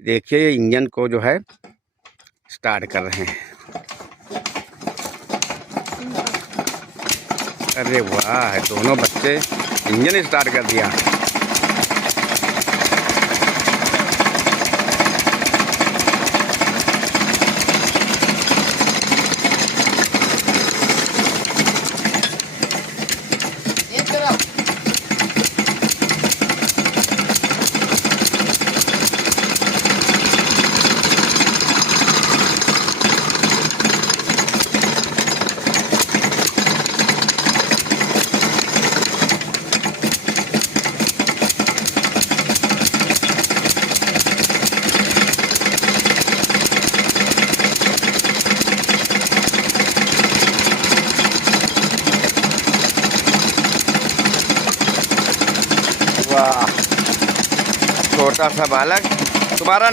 देखिए इंजन को जो है स्टार्ट कर रहे हैं। अरे वाह, दोनों बच्चे इंजन स्टार्ट कर दिया। वाह, छोटा सा बालक। तुम्हारा